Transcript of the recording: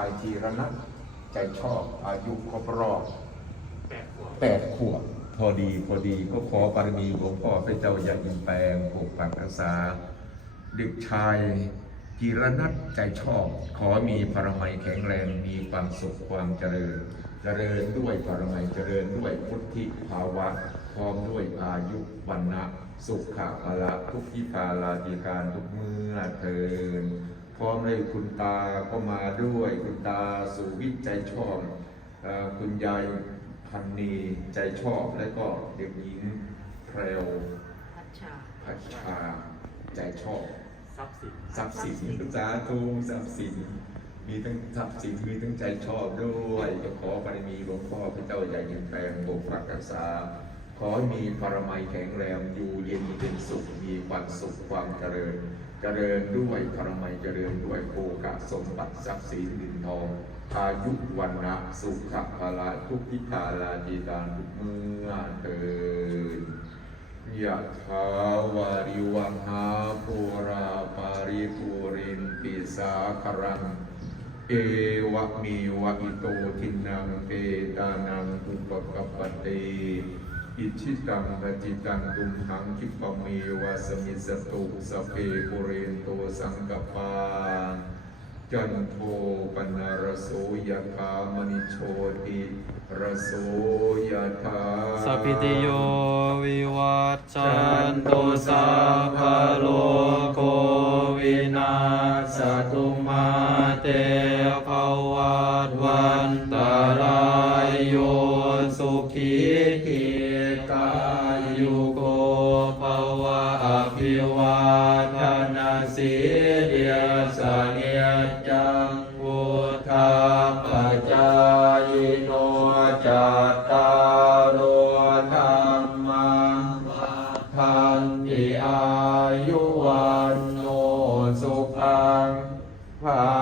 ายจีรนัทใจชอบอายุครบรอบแปดขวบแปดขวบพอดีพอดีก็ขอบารมีหลวงพ่อพระเจ้าใหญ่ยินแปลงปกปักรักษาเด็กชายจีรนัทใจชอบ ขอมีพรมัยแข็งแรงมีความสุขความเจริญ เจริญด้วยพรมัยเจริญด้วยพุทธิภาวะ พร้อมด้วยอายุวันนะสุขะพละทุกทิกาลาธิการทุกเมื่อเทิน พร้อมเลยคุณตาก็มาด้วย คุณตาสุวิทย์ใจชอบเอ่อคุณยายพันนีใจชอบและก็เด็กหญิงแพรวพัชชาพัชชาใจชอบทรัพย์สินทรัพย์สินสาธุทรัพย์สินมีทั้งทรัพย์สินมีทั้งใจชอบด้วยก็ขอบารมีหลวงพ่อพระเจ้าใหญ่ยินแปลงปกปักรักษา ขอให้มีปรมัยแข็งแรงอยู่เย็นเป็นสุข มีความสุขความเจริญ เจริญด้วยปรมัยเจริญด้วยโภกะสมบัติทรัพย์สินดินทอง อายุวันนะสุขภาละทุกทิพาลาจีกาทุกเมื่อเถิดยะถาวาริวังหาภูราปาริภูรินปิสาคารังเอวะมีวะอิโตทินังเปตานังอุปกัปปติ อิชิตังปจิตังตุมหังคิปะเมวะสมิสตุสพเพปุเรนโตสังกปาจันโทปนารโสยถามณิโชติรโสยถาสัพพิติโยวิวัจจันตุสัพพะโลกโควินาศตุมาเตภวัตวันตรายโยสุขีทีกา ยุโกภวะอภิวาทนาสีเดียสเนียจังพุทธาปจายโนจัตตาโอธรรมังทันติอายุวันโนสุขังภา